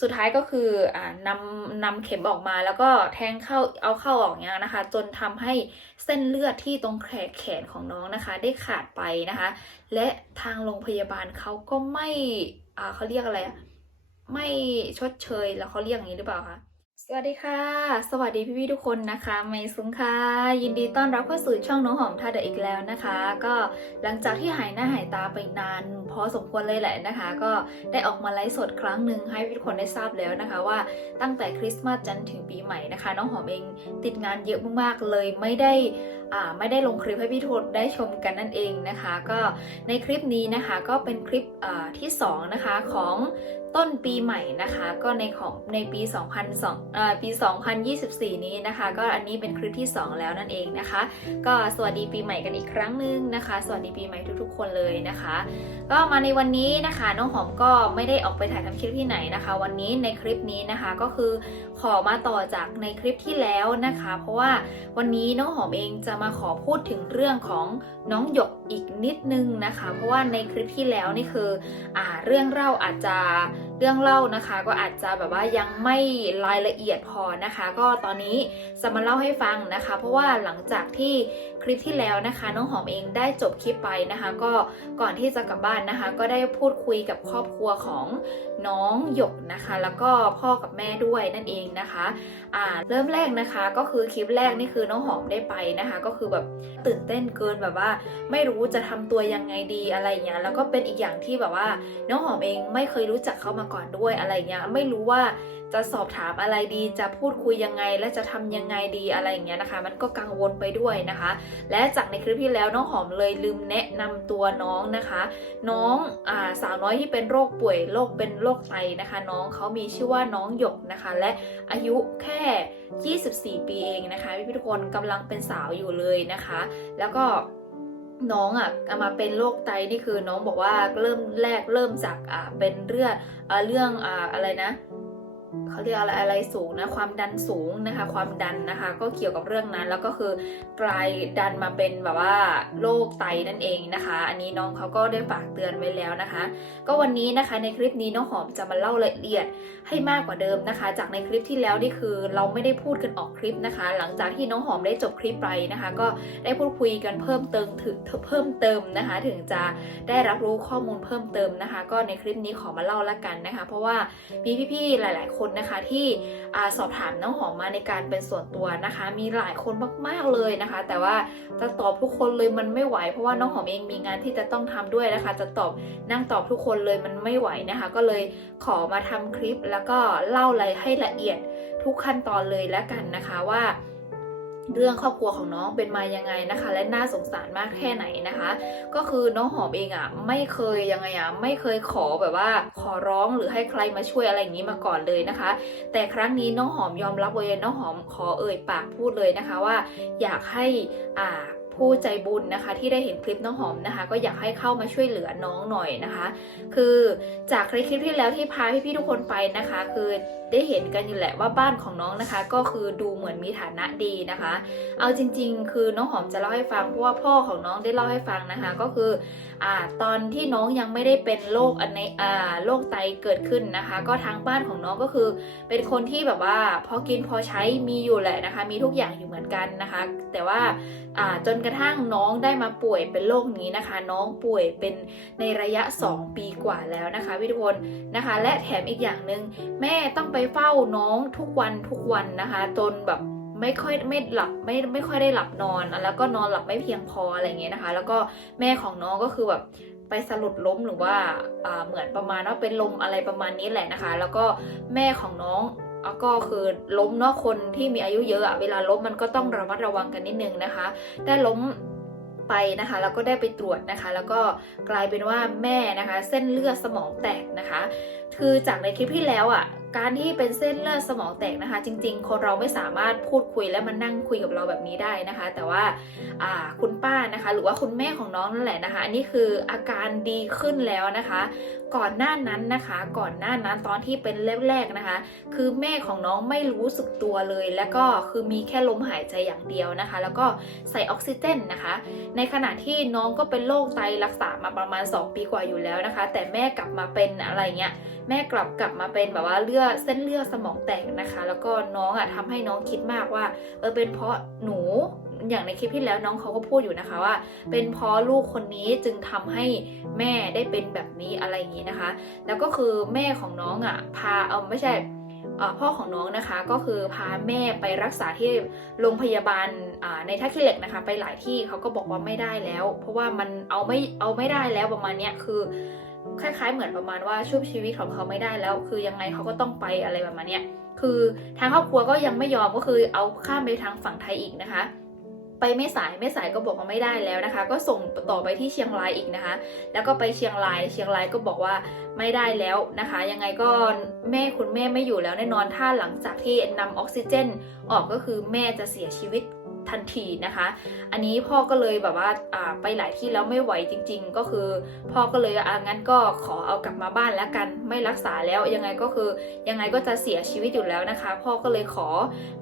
สุดท้ายก็คืออ่านำนำเข็มออกมาแล้วก็แทงเข้าเอาเข้าออกเนี้ยนะคะ จนทำให้เส้นเลือดที่ตรงแขนแขนของน้องนะคะ ได้ขาดไปนะคะ และทางโรงพยาบาลเขาก็ไม่อ่าเขาเรียกอะไร ไม่ชดเชยแล้วเขาเรียกอย่างนี้หรือเปล่าคะ สวัสดีค่ะ สวัสดีพี่ๆทุกคนนะคะเมย์ซุงค่ะ ยินดีต้อนรับเข้าสู่ช่องน้องหอมท่าเดอะอีกแล้วนะคะ ก็หลังจากที่หายหน้าหายตาไปนานพอสมควรเลยแหละนะคะ ก็ได้ออกมาไลฟ์สดครั้งหนึ่งให้พี่ทุกคนได้ทราบแล้วนะคะ ว่าตั้งแต่คริสต์มาสจนถึงปีใหม่นะคะ น้องหอมเองติดงานเยอะมากๆเลยไม่ได้อ่าไม่ได้ลงคลิปให้พี่ทุกคนได้ชมกันนั่นเองนะคะ ก็ในคลิปนี้นะคะก็เป็นคลิปอ่าที่สองนะคะของ ต้นปีใหม่นะคะ ก็ในของในปี 2002อ่าปี 2024 นี้นะคะ ก็อันนี้เป็นคลิปที่ 2 แล้วนั่นเองนะคะ ก็สวัสดีปีใหม่กันอีกครั้งหนึ่งนะคะ สวัสดีปีใหม่ทุกๆ คนเลยนะคะ ก็มาในวันนี้นะคะน้องหอมก็ไม่ได้ออกไปถ่ายทำคลิปที่ไหนนะคะ วันนี้ในคลิปนี้นะคะก็คือขอมาต่อจากในคลิปที่แล้วนะคะ เพราะว่าวันนี้น้องหอมเองจะมาขอพูดถึงเรื่องของน้องหยกอีกนิดนึงนะคะ เพราะว่าในคลิปที่แล้วนี่คืออ่าเรื่องเล่าอาจจะเรื่องเล่านะคะ ก็อาจจะแบบว่ายังไม่รายละเอียดพอนะคะ ก็ตอนนี้จะมาเล่าให้ฟังนะคะ เพราะว่าหลังจากที่คลิปที่แล้วนะคะ น้องหอมเองได้จบคลิปไปนะคะ ก็ก่อนที่จะกลับบ้านนะคะ ก็ได้พูดคุยกับครอบครัวของน้องหยกนะคะ แล้วก็พ่อกับแม่ด้วยนั่นเองนะคะอ่าเริ่มแรกนะคะ ก็คือคลิปแรกนี่คือน้องหอมได้ไปนะคะ ก็คือแบบตื่นเต้นเกินแบบว่า ไม่รู้จะทำตัวยังไงดีอะไรอย่างเงี้ยแล้วก็เป็นอีกอย่างที่แบบว่า น้องหอมเองไม่เคยรู้จักเขามาก่อนด้วยอะไรเงี้ยไม่รู้ว่าจะสอบถามอะไรดีจะพูดคุยยังไง และจะทำยังไงดีอะไรอย่างเงี้ยนะคะ มันก็กังวลไปด้วยนะคะ และจากในคลิปที่แล้วน้องหอมเลยลืมแนะนำตัวน้องนะคะ น้องอาสาวน้อยที่เป็นโรคป่วยโรคเป็นโรคไตนะคะ น้องเขามีชื่อว่าน้องหยกนะคะ และอายุแค่ 24 ปีเองนะคะพี่ๆทุกคนกำลังเป็นสาวอยู่เลยนะคะ แล้วก็ น้องอะมาเป็นโรคไตนี่คือน้องบอกว่าเริ่มแรกเริ่มจากอ่าเป็นเรื่องอ่าเรื่องอ่าอะไรนะ เขาเรียกอะไรอะไรสูงนะความดันสูงนะคะ ความดันนะคะ ก็เกี่ยวกับเรื่องนั้น แล้วก็คือกลายดันมาเป็นแบบว่าโรคไตนั่นเองนะคะ อันนี้น้องเขาก็ได้ฝากเตือนไว้แล้วนะคะ ก็วันนี้นะคะในคลิปนี้น้องหอมจะมาเล่าละเอียดให้มากกว่าเดิมนะคะ จากในคลิปที่แล้วนี่คือเราไม่ได้พูดกันออกคลิปนะคะ หลังจากที่น้องหอมได้จบคลิปไปนะคะ ก็ได้พูดคุยกันเพิ่มเติมถึงเพิ่มเติมนะคะ ถึงจะได้รับรู้ข้อมูลเพิ่มเติมนะคะ ก็ในคลิปนี้ขอมาเล่าละกันนะคะ เพราะว่ามีพี่ๆหลาย ๆ คนนะคะที่สอบถามน้องหอมมาในการเป็นส่วนตัวนะคะ มีหลายคนมากๆเลยนะคะ แต่ว่าจะตอบทุกคนเลยมันไม่ไหว เพราะว่าน้องหอมเองมีงานที่จะต้องทำด้วยนะคะ จะตอบนั่งตอบทุกคนเลยมันไม่ไหวนะคะ ก็เลยขอมาทำคลิปแล้วก็เล่าอะไรให้ละเอียดทุกขั้นตอนเลยแล้วกันนะคะว่า เรื่องครอบครัวของน้องเป็นมายังไงนะคะ และน่าสงสารมากแค่ไหนนะคะ ก็คือน้องหอมเองอะไม่เคยยังไงอะไม่เคยขอแบบว่าขอร้องหรือให้ใครมาช่วยอะไรอย่างนี้มาก่อนเลยนะคะ แต่ครั้งนี้น้องหอมยอมรับเลยน้องหอมขอเอ่ยปากพูดเลยนะคะว่า อยากให้อ่าผู้ใจบุญนะคะที่ได้เห็นคลิปน้องหอมนะคะ ก็อยากให้เข้ามาช่วยเหลือน้องหน่อยนะคะ คือจากคลิปที่แล้วที่พาพี่ๆทุกคนไปนะคะ คือ ได้เห็นกันอยู่แหละว่าบ้านของน้องนะคะ ก็คือดูเหมือนมีฐานะดีนะคะ เอาจริง ๆ คือน้องหอมจะเล่าให้ฟังเพราะว่าพ่อของน้องได้เล่าให้ฟังนะคะ ก็คืออ่าตอนที่น้องยังไม่ได้เป็นโรคอันในอ่าโรคไตเกิดขึ้นนะคะ ก็ทางบ้านของน้องก็คือ เป็นคนที่แบบว่าพอกินพอใช้มีอยู่แหละนะคะ มีทุกอย่างอยู่เหมือนกันนะคะ แต่ว่าอ่าจนกระทั่งน้องได้มาป่วยเป็นโรคนี้นะคะ น้องป่วยเป็นในระยะ 2 ปีกว่าแล้วนะคะพี่ทุกคนนะคะ และแถมอีกอย่างหนึ่งแม่ต้องไปเฝ้าน้องทุกวันทุกวันนะคะ จนแบบไม่ค่อยไม่หลับไม่ไม่ค่อยได้หลับนอน แล้วก็นอนหลับไม่เพียงพออะไรเงี้ยนะคะ แล้วก็แม่ของน้องก็คือแบบไปสลดล้มหรือว่าอ่าเหมือนประมาณว่าเป็นลมอะไรประมาณนี้แหละนะคะ แล้วก็แม่ของน้องก็คือล้มเนาะคนที่มีอายุเยอะอะเวลาล้มมันก็ต้องระมัดระวังกันนิดนึงนะคะ ได้ล้มไปนะคะแล้วก็ได้ไปตรวจนะคะ แล้วก็กลายเป็นว่าแม่นะคะ เส้นเลือดสมองแตกนะคะ คือจากในคลิปที่แล้วอะ การที่เป็นเส้นเลือดสมองแตกนะคะ จริง ๆ คนเราไม่สามารถพูดคุยและมานั่งคุยกับเราแบบนี้ได้นะคะ แต่ว่าาคุณป้านะคะ หรือว่าคุณแม่ของน้องนั่นแหละนะคะอันนี้คืออาการดีขึ้นแล้วนะคะ ก่อนหน้านั้นนะคะ ก่อนหน้านั้นตอนที่เป็นแรกๆนะคะ คือแม่ของน้องไม่รู้สึกตัวเลย แล้วก็คือมีแค่ลมหายใจอย่างเดียวนะคะ แล้วก็ใส่ออกซิเจนนะคะ ในขณะที่น้องก็เป็นโรคไตรักษามาประมาณ 2 ปีกว่าอยู่แล้วนะคะ แต่แม่กลับมาเป็นอะไรเงี้ยแม่กลับกลับมาเป็นแบบว่าเลือดเส้นเลือดสมองแตกนะคะ แล้วก็น้องอะทำให้น้องคิดมากว่าเออเป็นเพราะหนู อย่างในคลิปที่แล้วน้องเขาก็พูดอยู่นะคะว่า เป็นเพราะลูกคนนี้จึงทำให้แม่ได้เป็นแบบนี้อะไรอย่างนี้นะคะ แล้วก็คือแม่ของน้องอะพาเอาไม่ใช่พ่อของน้องนะคะก็คือพาแม่ไปรักษาที่โรงพยาบาลในท่าขี้เหล็กนะคะ ไปหลายที่เขาก็บอกว่าไม่ได้แล้ว เพราะว่ามันเอาไม่เอาไม่ได้แล้วประมาณเนี้ยคือคล้ายๆเหมือนประมาณว่าชุบชีวิตของเขาไม่ได้แล้ว คือยังไงเขาก็ต้องไปอะไรประมาณเนี้ยคือทางครอบครัวก็ยังไม่ยอมก็คือเอาข้ามไปทางฝั่งไทยอีกนะคะ ไปไม่สายไม่สายก็บอกว่าไม่ได้แล้วนะคะ ก็ส่งต่อไปที่เชียงรายอีกนะคะ แล้วก็ไปเชียงราย เชียงรายก็บอกว่าไม่ได้แล้วนะคะ ยังไงก็แม่คุณแม่ไม่อยู่แล้วแน่นอนถ้าหลังจากที่นำออกซิเจน ออกก็คือแม่จะเสียชีวิต ทันทีนะคะ อันนี้พ่อก็เลยแบบว่าไปหลายที่แล้วไม่ไหวจริง ๆ ก็คือ พ่อก็เลยอ่างั้นก็ขอเอากลับมาบ้านแล้วกันไม่รักษาแล้วยังไงก็คือยังไงก็จะเสียชีวิตอยู่แล้วนะคะ พ่อก็เลยขอ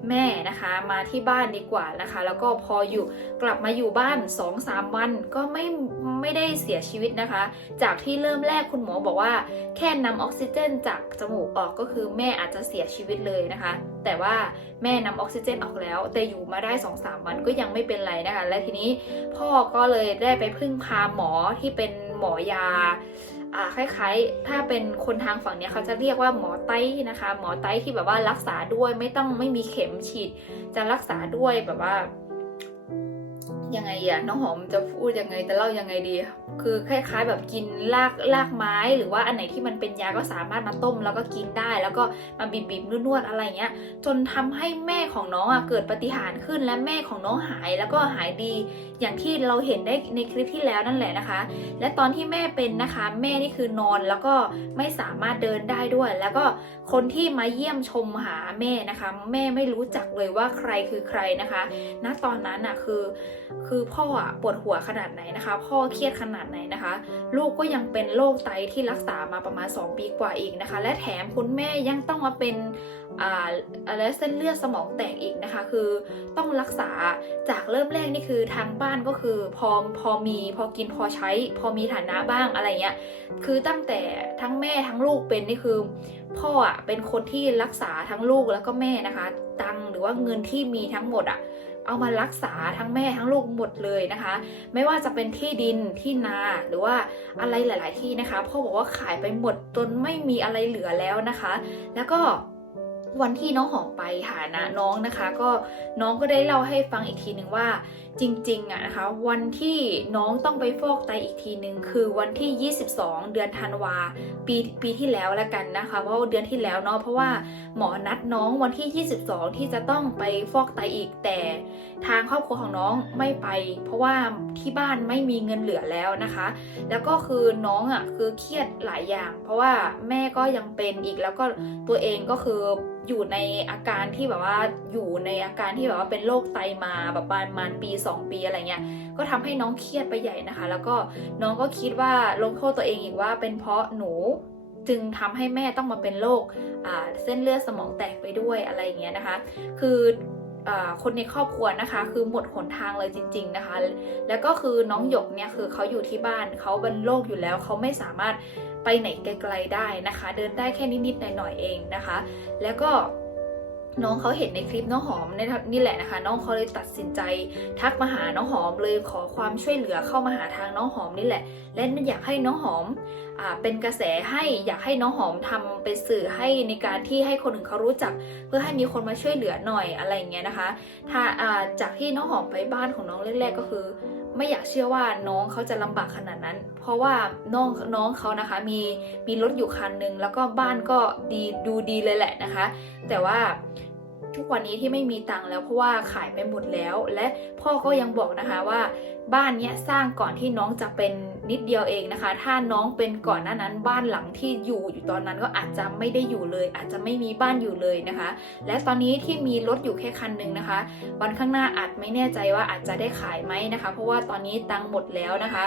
แม่นะคะ มาที่บ้านดีกว่านะคะ แล้วก็พออยู่กลับมาอยู่บ้าน2อสามวันก็ไม่ไม่ได้เสียชีวิตนะคะ จากที่เริ่มแรกคุณหมอบอกว่า แค่นำออกซิเจนจากจมูกออกก็คือแม่อาจจะเสียชีวิตเลยนะคะ แต่ว่าแม่นำออกซิเจนออกแล้ว แต่อยู่มาได้2อสามวันก็ยังไม่เป็นไรนะคะ และทีนี้พ่อก็เลยได้ไปพึ่งพาหมอที่เป็นหมอยาอ่าคล้ายๆ ถ้าเป็นคนทางฝั่งเนี้ยเขาจะเรียกว่าหมอไต้นะคะ หมอไต้ที่แบบว่ารักษาด้วยไม่ต้องไม่มีเข็มฉีด จะรักษาด้วยแบบว่า ยังไงอะน้องหอมจะพูดยังไงจะเล่ายังไงดี คือคล้ายๆ แบบกินรากรากไม้ หรือว่าอันไหนที่มันเป็นยาก็สามารถมาต้ม แล้วก็กินได้ แล้วก็มาบีบๆนวดๆอะไรเงี้ย จนทำให้แม่ของน้องอะเกิดปฏิหารขึ้นและแม่ของน้องหายแล้วก็หายดี อย่างที่เราเห็นได้ในคลิปที่แล้วนั่นแหละนะคะ และตอนที่แม่เป็นนะคะ แม่นี่คือนอนแล้วก็ไม่สามารถเดินได้ด้วย แล้วก็คนที่มาเยี่ยมชมหาแม่นะคะ แม่ไม่รู้จักเลยว่าใครคือใครนะคะ ณตอนนั้นอะคือคือพ่ออะปวดหัวขนาดไหนนะคะ พ่อเครียดขนาดไหนนะคะ ลูกก็ยังเป็นโรคไตที่รักษามาประมาณ 2 ปีกว่าอีกนะคะ และแถมคุณแม่ยังต้องมาเป็นอ่าอะไรเส้นเลือดสมองแตกอีกนะคะ คือต้องรักษาจากเริ่มแรกนี่คือทางบ้านก็คือพอพอมีพอกินพอใช้ พอมีฐานะบ้างอะไรเงี้ยคือตั้งแต่ทั้งแม่ทั้งลูกเป็นนี่คือ พ่ออะเป็นคนที่รักษาทั้งลูกแล้วก็แม่นะคะ ตังหรือว่าเงินที่มีทั้งหมดอะ เอามารักษาทั้งแม่ทั้งลูกหมดเลยนะคะ ไม่ว่าจะเป็นที่ดินที่นาหรือว่าอะไรหลาย ๆ ที่นะคะพ่อบอกว่าขายไปหมดจนไม่มีอะไรเหลือแล้วนะคะ แล้วก็ วันที่น้องหอมไปหานะน้องนะคะ ก็น้องก็ได้เล่าให้ฟังอีกทีหนึ่งว่า จริงๆอะนะคะ วันที่น้องต้องไปฟอกไตอีกทีหนึ่งคือวันที่ 22 เดือนธันวาปีปีที่แล้วละกันนะคะเพราะเดือนที่แล้วเนาะเพราะว่าหมอนัดน้องวันที่ 22 ที่จะต้องไปฟอกไตอีกแต่ ทางครอบครัวของน้องไม่ไป เพราะว่าที่บ้านไม่มีเงินเหลือแล้วนะคะ แล้วก็คือน้องอะคือเครียดหลายอย่าง เพราะว่าแม่ก็ยังเป็นอีกแล้วก็ตัวเองก็คืออยู่ในอาการที่แบบว่าอยู่ในอาการที่แบบว่าเป็นโรคไตมาแบบประมาณปี 2 ปีอะไรเงี้ยก็ทำให้น้องเครียดไปใหญ่นะคะ แล้วก็น้องก็คิดว่าลงโทษตัวเองอีกว่าเป็นเพราะหนูจึงทำให้แม่ต้องมาเป็นโรคเส้นเลือดสมองแตกไปด้วยอะไรอย่างเงี้ยนะคะ คือ คนในครอบครัวนะคะ คือหมดหนทางเลยจริง ๆนะคะ แล้วก็คือน้องหยกเนี่ยคือเขาอยู่ที่บ้านเขาเป็นโรคอยู่แล้วเขาไม่สามารถไปไหนไกลๆได้นะคะ เดินได้แค่นิดๆหน่อยๆเองนะคะ แล้วก็ น้องเขาเห็นในคลิปน้องหอมในนี่แหละนะคะ น้องเขาเลยตัดสินใจทักมาหาน้องหอมเลยขอความช่วยเหลือเข้ามาหาทางน้องหอมนี่แหละ และอยากให้น้องหอมอ่าเป็นกระแสให้อยากให้น้องหอมทำเป็นสื่อให้ในการที่ให้คนอื่นเขารู้จัก เพื่อให้มีคนมาช่วยเหลือหน่อยอะไรอย่างเงี้ยนะคะ ถ้าอ่าจากที่น้องหอมไปบ้านของน้องแรกๆก็คือ ไม่อยากเชื่อว่าน้องเขาจะลำบากขนาดนั้น เพราะว่าน้องน้องเขานะคะมีมีรถอยู่คันหนึ่งแล้วก็บ้านก็ดีดูดีเลยแหละนะคะ แต่ว่า ทุกวันนี้ที่ไม่มีตังค์แล้วเพราะว่าขายไปหมดแล้ว และพ่อก็ยังบอกนะคะว่า บ้านเนี้ยสร้างก่อนที่น้องจะเป็นนิดเดียวเองนะคะ ถ้าน้องเป็นก่อนหน้านั้นบ้านหลังที่อยู่อยู่ตอนนั้นก็อาจจะไม่ได้อยู่เลย อาจจะไม่มีบ้านอยู่เลยนะคะ และตอนนี้ที่มีรถอยู่แค่คันหนึ่งนะคะ วันข้างหน้าอาจไม่แน่ใจว่าอาจจะได้ขายไหมนะคะ เพราะว่าตอนนี้ตังค์หมดแล้วนะคะ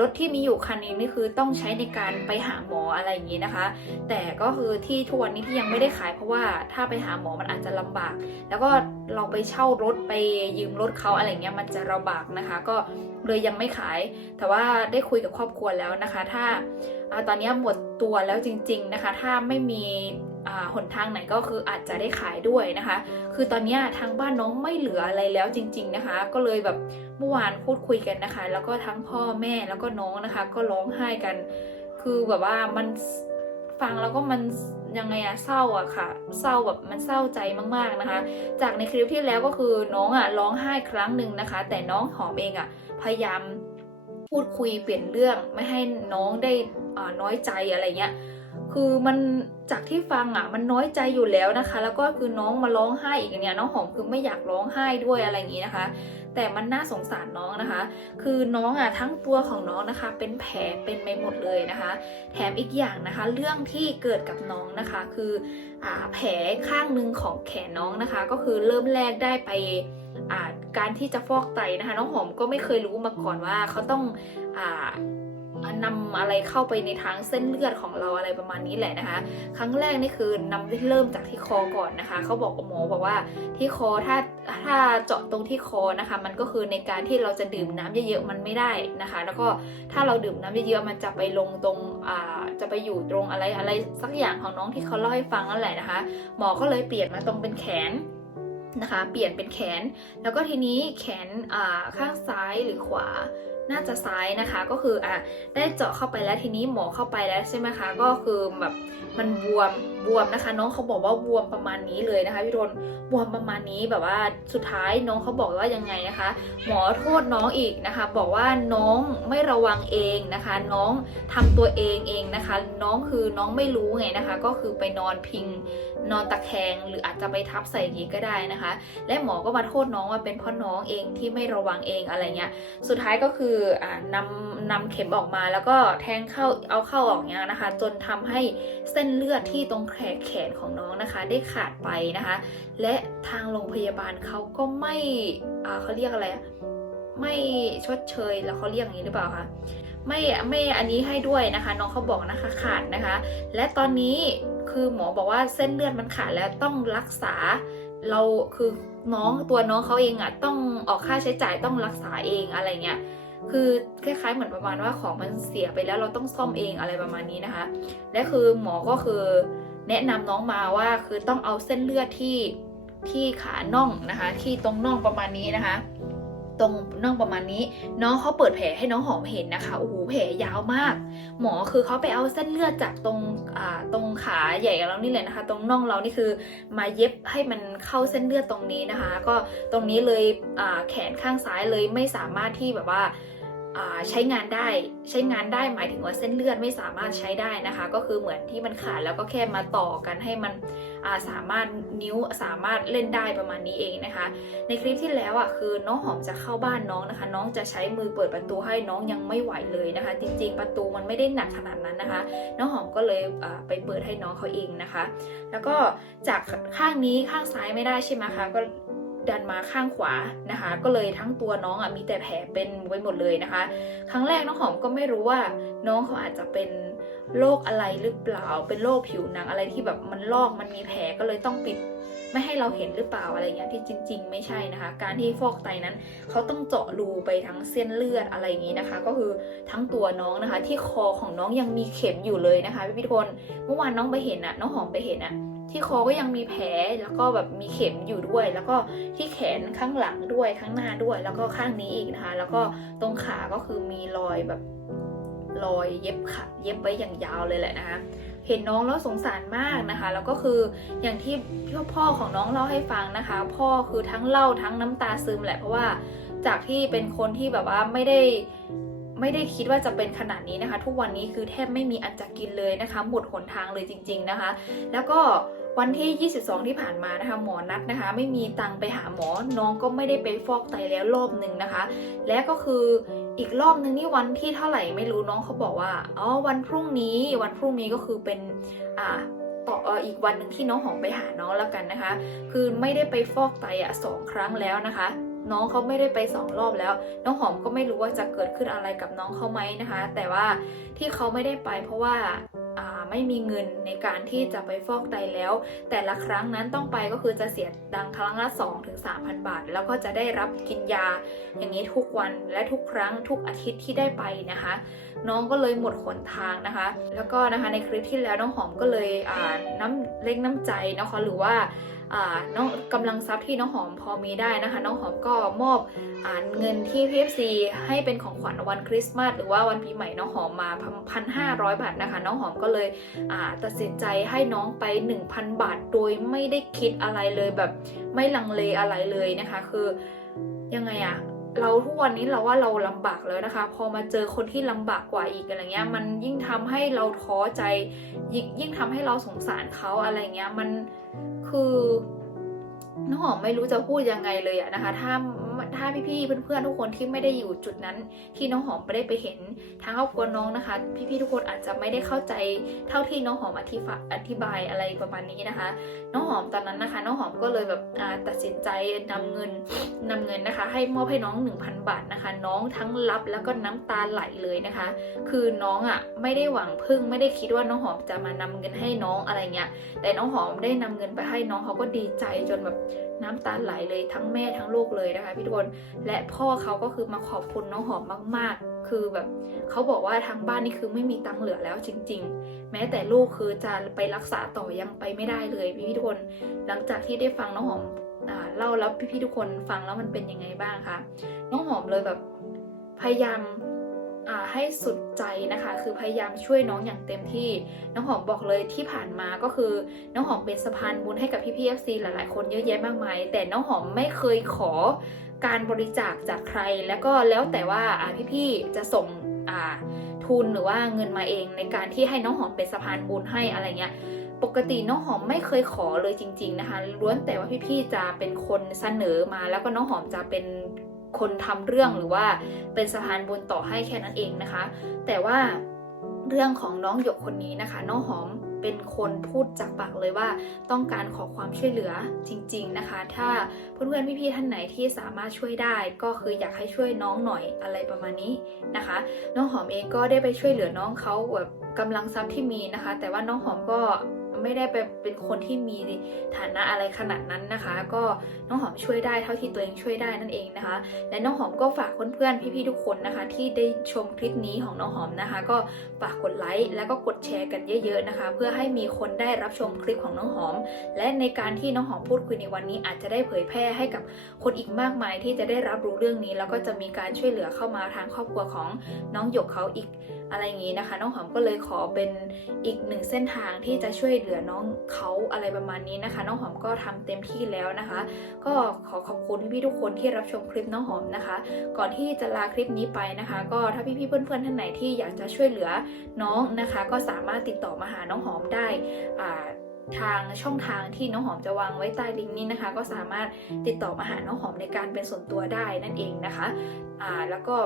รถที่มีอยู่คันนี้นี่คือต้องใช้ในการไปหาหมออะไรอย่างนี้นะคะ แต่ก็คือที่ทุกวันนี้ที่ยังไม่ได้ขายเพราะว่าถ้าไปหาหมอมันอาจจะลำบากแล้วก็เราไปเช่ารถไปยืมรถเขาอะไรเงี้ยมันจะลำบากนะคะ ก็เลยยังไม่ขาย แต่ว่าได้คุยกับครอบครัวแล้วนะคะ ถ้าอตอนนี้หมดตัวแล้วจริง ๆนะคะ ถ้าไม่มีหนทางไหนก็คืออาจจะได้ขายด้วยนะคะ คือตอนเนี้ยทางบ้านน้องไม่เหลืออะไรแล้วจริง ๆนะคะ ก็เลยแบบเมื่อวานพูดคุยกันนะคะ แล้วก็ทั้งพ่อแม่แล้วก็น้องนะคะ ก็ร้องไห้กัน คือแบบว่ามันฟังแล้วก็มัน ยังไงอะเศร้าอะค่ะ เศร้าแบบมันเศร้าใจมากๆนะคะ จากในคลิปที่แล้วก็คือน้องอะร้องไห้ครั้งหนึ่งนะคะ แต่น้องหอมเองอะพยายามพูดคุยเปลี่ยนเรื่องไม่ให้น้องได้น้อยใจอะไรเงี้ยคือมันจากที่ฟังอะมันน้อยใจอยู่แล้วนะคะ แล้วก็คือน้องมาร้องไห้อีกเนี้ยน้องหอมคือไม่อยากร้องไห้ด้วยอะไรอย่างนี้นะคะ แต่มันน่าสงสารน้องนะคะ คือน้องอะทั้งตัวของน้องนะคะ เป็นแผลเป็นไปหมดเลยนะคะ แถมอีกอย่างนะคะ เรื่องที่เกิดกับน้องนะคะ คืออ่าแผลข้างหนึ่งของแขนน้องนะคะ ก็คือเริ่มแรกได้ไปอ่าการที่จะฟอกไตนะคะ น้องหอมก็ไม่เคยรู้มาก่อนว่าเขาต้อง อ่านำอะไรเข้าไปในทางเส้นเลือดของเราอะไรประมาณนี้แหละนะคะ ครั้งแรกนี่คือนำเริ่มจากที่คอก่อนนะคะเขาบอกหมอบอกว่าที่คอถ้าถ้าเจาะตรงที่คอนะคะ มันก็คือในการที่เราจะดื่มน้ำเยอะๆมันไม่ได้นะคะ แล้วก็ถ้าเราดื่มน้ำเยอะๆมันจะไปลงตรงอ่าจะไปอยู่ตรงอะไรอะไรสักอย่างของน้องที่เขาเล่าให้ฟังนั่นแหละนะคะ หมอก็เลยเปลี่ยนมาตรงเป็นแขนนะคะ เปลี่ยนเป็นแขน แล้วก็ทีนี้แขนอ่าข้างซ้ายหรือขวา น่าจะซ้ายนะคะก็คืออะได้เจาะเข้าไปแล้วทีนี้หมอเข้าไปแล้วใช่ไหมคะ ก็คือแบบมันบวมบวมนะคะ น้องเขาบอกว่าบวมประมาณนี้เลยนะคะพี่ทนบวมประมาณนี้แบบว่าสุดท้ายน้องเขาบอกว่ายังไงนะคะ หมอโทษน้องอีกนะคะ บอกว่าน้องไม่ระวังเองนะคะ น้องทำตัวเองเองนะคะ น้องคือน้องไม่รู้ไงนะคะ ก็คือไปนอนพิงนอนตะแคงหรืออาจจะไปทับใส่ยีก็ได้นะคะ และหมอก็มาโทษน้องว่าเป็นเพราะน้องเองที่ไม่ระวังเองอะไรเงี้ยสุดท้ายก็คืออนำนำเข็มออกมาแล้วก็แทงเข้าเอาเข้าออกเนี้ยนะคะ จนทำให้เส้นเลือดที่ตรงแขนแขนของน้องนะคะ ได้ขาดไปนะคะ และทางโรงพยาบาลเขาก็ไม่เขาเรียกอะไรไม่ชดเชยแล้วเขาเรียกอย่างนี้หรือเปล่าคะไม่ไม่อันนี้ให้ด้วยนะคะ น้องเขาบอกนะคะขาดนะคะ และตอนนี้ คือหมอบอกว่าเส้นเลือดมันขาดแล้วต้องรักษา เราคือน้องตัวน้องเขาเองอะ่ะต้องออกค่าใช้จ่ายต้องรักษาเองอะไรเงี้ยคือคล้ายๆเหมือนประมาณว่าของมันเสียไปแล้วเราต้องซ่อมเองอะไรประมาณนี้นะคะ และคือหมอก็คือแนะนำน้องมาว่าคือต้องเอาเส้นเลือดที่ที่ขาน่องนะคะ ที่ตรงน่องประมาณนี้นะคะ ตรงน่องประมาณนี้ น้องเขาเปิดแผลให้น้องหอมเห็นนะคะโอ้โหแผลยาวมาก หมอคือเขาไปเอาเส้นเลือดจากตรงอ่าตรงขาใหญ่ของเรานี่แหละนะคะ ตรงน่องเรานี่คือมาเย็บให้มันเข้าเส้นเลือดตรงนี้นะคะ ก็ตรงนี้เลยอ่าแขนข้างซ้ายเลยไม่สามารถที่แบบว่า ใช้งานได้ใช้งานได้หมายถึงว่าเส้นเลือดไม่สามารถใช้ได้นะคะ ก็คือเหมือนที่มันขาดแล้วก็แค่มาต่อกันให้มันาสามารถนิ้วสามารถเล่นได้ประมาณนี้เองนะคะ ในคลิปที่แล้วอะคือน้องหอมจะเข้าบ้านน้องนะคะ น้องจะใช้มือเปิดประตูให้น้องยังไม่ไหวเลยนะคะ จริง ๆ ประตูมันไม่ได้หนักขนาดนั้นนะคะ น้องหอมก็เลยไปเปิดให้น้องเขาเองนะคะ แล้วก็จากข้างนี้ข้างซ้ายไม่ได้ใช่ไหมคะก็ ดันมาข้างขวานะคะ ก็เลยทั้งตัวน้องอะมีแต่แผลเป็นไว้หมดเลยนะคะ ครั้งแรกน้องหอมก็ไม่รู้ว่าน้องเขาอาจจะเป็นโรคอะไรหรือเปล่า เป็นโรคผิวหนังอะไรที่แบบมันลอกมันมีแผลก็เลยต้องปิดไม่ให้เราเห็นหรือเปล่าอะไรอย่างเงี้ยที่จริง ๆ ไม่ใช่นะคะ การที่ฟอกไตนั้นเขาต้องเจาะรูไปทั้งเส้นเลือดอะไรอย่างนี้นะคะ ก็คือทั้งตัวน้องนะคะ ที่คอของน้องยังมีเข็มอยู่เลยนะคะพี่พิทนเมื่อวานน้องไปเห็นอะน้องหอมไปเห็นอะ ที่คอก็ยังมีแผลแล้วก็แบบมีเข็มอยู่ด้วย แล้วก็ที่แขนข้างหลังด้วยข้างหน้าด้วย แล้วก็ข้างนี้อีกนะคะ แล้วก็ตรงขาก็คือมีรอยแบบรอยเย็บขาเย็บไว้อย่างยาวเลยแหละนะคะเห็นน้องแล้วสงสารมากนะคะ แล้วก็คืออย่างที่พ่อพ่อของน้องเล่าให้ฟังนะคะ พ่อคือทั้งเล่าทั้งน้ำตาซึมแหละเพราะว่าจากที่เป็นคนที่แบบว่าไม่ได้ ไม่ได้คิดว่าจะเป็นขนาดนี้นะคะ ทุกวันนี้คือแทบไม่มีอันจะกินเลยนะคะ หมดหนทางเลยจริง ๆนะคะ แล้วก็วันที่ 22 ที่ผ่านมานะคะ หมอนัดนะคะ ไม่มีตังไปหาหมอน้องก็ไม่ได้ไปฟอกไตแล้วรอบหนึ่งนะคะ และก็คืออีกรอบหนึ่งนี่วันที่เท่าไหร่ไม่รู้น้องเขาบอกว่าอ๋อวันพรุ่งนี้วันพรุ่งนี้ก็คือเป็นอ่าต่ออีกวันหนึ่งที่น้องหอมไปหาน้องแล้วกันนะคะ คือไม่ได้ไปฟอกไตอะสองครั้งแล้วนะคะ น้องเขาไม่ได้ไปสองรอบแล้ว น้องหอมก็ไม่รู้ว่าจะเกิดขึ้นอะไรกับน้องเขาไหมนะคะ แต่ว่าที่เขาไม่ได้ไปเพราะว่าไม่มีเงินในการที่จะไปฟอกไตแล้ว แต่ละครั้งนั้นต้องไปก็คือจะเสียดังครั้งละ2ถึง3,000 บาท แล้วก็จะได้รับกินยาอย่างนี้ทุกวันและทุกครั้งทุกอาทิตย์ที่ได้ไปนะคะ น้องก็เลยหมดหนทางนะคะ แล้วก็นะคะในคลิปที่แล้วน้องหอมก็เลยน้ำเล็กน้ำใจนะคะหรือว่า น้องกำลังทรัพย์ที่น้องหอมพอมีได้นะคะ น้องหอมก็มอบอเงินที่ PFC ให้เป็นของขวัญวันคริสต์มาสหรือว่าวันปีใหม่น้องหอมมาพันห้าร้อยบาทนะคะ น้องหอมก็เลยตัดสินใจให้น้องไป 1,000 บาท โดยไม่ได้คิดอะไรเลยแบบไม่ลังเลอะไรเลยนะคะ คือยังไงอะเราทุกวันนี้เราว่าเราลำบากแล้วนะคะ พอมาเจอคนที่ลำบากกว่าอีกอะไรเงี้ย มันยิ่งทำให้เราท้อใจ ยิ่งยิ่งทำให้เราสงสารเขาอะไรเงี้ย มัน คือน้องหอมไม่รู้จะพูดยังไงเลยอะนะคะ ถ้า ถ้าพี่ๆเพื่อนๆทุกคนที่ไม่ได้อยู่จุดนั้น ที่น้องหอมไม่ได้ไปเห็นทางครอบครัวน้องนะคะ พี่ๆทุกคนอาจจะไม่ได้เข้าใจเท่าที่น้องหอมอธิอธิบายอะไรประมาณนี้นะคะ น้องหอมตอนนั้นนะคะ น้องหอมก็เลยแบบตัดสินใจนำเงินนำเงินนะคะ ให้มอบให้น้อง 1,000 บาทนะคะ น้องทั้งรับแล้วก็น้ำตาไหลเลยนะคะ คือน้องอะ่ะไม่ได้หวังพึ่งไม่ได้คิดว่าน้องหอมจะมานำเงินให้น้องอะไรเงี้ยแต่น้องหอมได้นำเงินไปให้น้องเขาก็ดีใจจนแบบน้ำตาไหลเลยทั้งแม่ทั้งลูกเลยนะคะพี่ทุกคน และพ่อเขาก็คือมาขอบคุณน้องหอมมาก ๆ คือแบบเขาบอกว่าทางบ้านนี่คือไม่มีตังค์เหลือแล้วจริง ๆ แม้แต่ลูกคือจะไปรักษาต่อยังไปไม่ได้เลยพี่ๆทุกคน หลังจากที่ได้ฟังน้องหอมอเล่าแล้วพี่ๆทุกคนฟังแล้วมันเป็นยังไงบ้างคะน้องหอมเลยแบบพยายามให้สุดใจนะคะ คือพยายามช่วยน้องอย่างเต็มที่ น้องหอมบอกเลยที่ผ่านมาก็คือ น้องหอมเป็นสะพานบุญให้กับพี่พีเอฟซีหลายๆ คนเยอะแยะมากมาย แต่น้องหอมไม่เคยขอ การบริจาคจากใครแล้วก็แล้วแต่ว่าอ่พี่ๆจะส่งทุนหรือว่าเงินมาเองในการที่ให้น้องหอมเป็นสะพานบุญให้อะไรเงี้ยปกติน้องหอมไม่เคยขอเลยจริง ๆนะคะ ล้วนแต่ว่าพี่ๆจะเป็นคนเสนอมา แล้วก็น้องหอมจะเป็นคนทำเรื่องหรือว่าเป็นสะพานบุญต่อให้แค่นั้นเองนะคะ แต่ว่าเรื่องของน้องหยกคนนี้นะคะ น้องหอม เป็นคนพูดจากปากเลยว่า ต้องการขอความช่วยเหลือจริง ๆนะคะ ถ้าเพื่อนๆพี่ๆท่านไหนที่สามารถช่วยได้ ก็คืออยากให้ช่วยน้องหน่อยอะไรประมาณนี้นะคะ น้องหอมเองก็ได้ไปช่วยเหลือน้องเขาแบบกำลังทรัพย์ที่มีนะคะ แต่ว่าน้องหอมก็ ไม่ได้ไปเป็นคนที่มีฐานะอะไรขนาดนั้นนะคะ ก็น้องหอมช่วยได้เท่าที่ตัวเองช่วยได้นั่นเองนะคะ และน้องหอมก็ฝากเพื่อนๆพี่ๆทุกคนนะคะ ที่ได้ชมคลิปนี้ของน้องหอมนะคะ ก็ฝากกดไลค์แล้วก็กดแชร์กันเยอะๆนะคะ เพื่อให้มีคนได้รับชมคลิปของน้องหอม และในการที่น้องหอมพูดคุยในวันนี้อาจจะได้เผยแพร่ให้กับคนอีกมากมายที่จะได้รับรู้เรื่องนี้ แล้วก็จะมีการช่วยเหลือเข้ามาทางครอบครัวของน้องหยกเขาอีก อะไรอย่างนี้นะคะ น้องหอมก็เลยขอเป็นอีกหนึ่งเส้นทางที่จะช่วยเหลือน้องเขาอะไรประมาณนี้นะคะ น้องหอมก็ทำเต็มที่แล้วนะคะ ก็ขอขอบคุณพี่ๆทุกคนที่รับชมคลิปน้องหอมนะคะ ก่อนที่จะลาคลิปนี้ไปนะคะ ก็ถ้าพี่ๆเพื่อนๆท่านไหนที่อยากจะช่วยเหลือน้องนะคะ ก็สามารถติดต่อมาหาน้องหอมได้อ่าทางช่องทางที่น้องหอมจะวางไว้ใต้ลิงก์นี้นะคะ ก็สามารถติดต่อมาหาน้องหอมในการเป็นส่วนตัวได้นั่นเองนะคะอ่าแล้วก็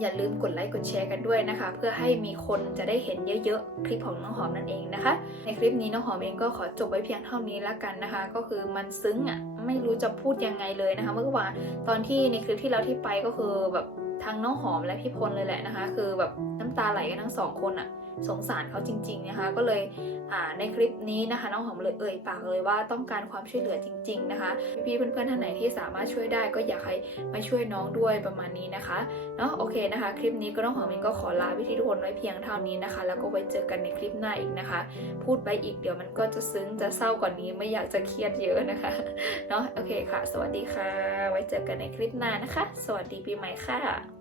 อย่าลืมกดไลค์กดแชร์กันด้วยนะคะ เพื่อให้มีคนจะได้เห็นเยอะๆ คลิปของน้องหอมนั่นเองนะคะ ในคลิปนี้น้องหอมเองก็ขอจบไว้เพียงเท่านี้แล้วกันนะคะ ก็คือมันซึ้งอะไม่รู้จะพูดยังไงเลยนะคะ เมื่อวานตอนที่ในคลิปที่เราที่ไปก็คือแบบทั้งน้องหอมและพี่พลเลยแหละนะคะ คือแบบน้ำตาไหลกันทั้งสองคนอะ สงสารเขาจริง ๆนะคะ ก็เลยในคลิปนี้นะคะน้องหอมเลยเอ่ยปากเลยว่าต้องการความช่วยเหลือจริง ๆ นะคะ พี่ๆเพื่อนๆท่านไหนที่สามารถช่วยได้ก็อยากให้มาช่วยน้องด้วยประมาณนี้นะคะเนาะโอเคนะคะ คลิปนี้ก็ต้องหอมเองก็ขอลาพี่ทุกคนไว้เพียงเท่านี้นะคะ แล้วก็ไว้เจอกันในคลิปหน้าอีกนะคะ พูดไปอีกเดี๋ยวมันก็จะซึ้งจะเศร้ากว่านนี้ไม่อยากจะเครียดเยอะนะคะเนาะโอเคค่ะ สวัสดีค่ะ ไว้เจอกันในคลิปหน้านะคะ สวัสดีปีใหม่ค่ะ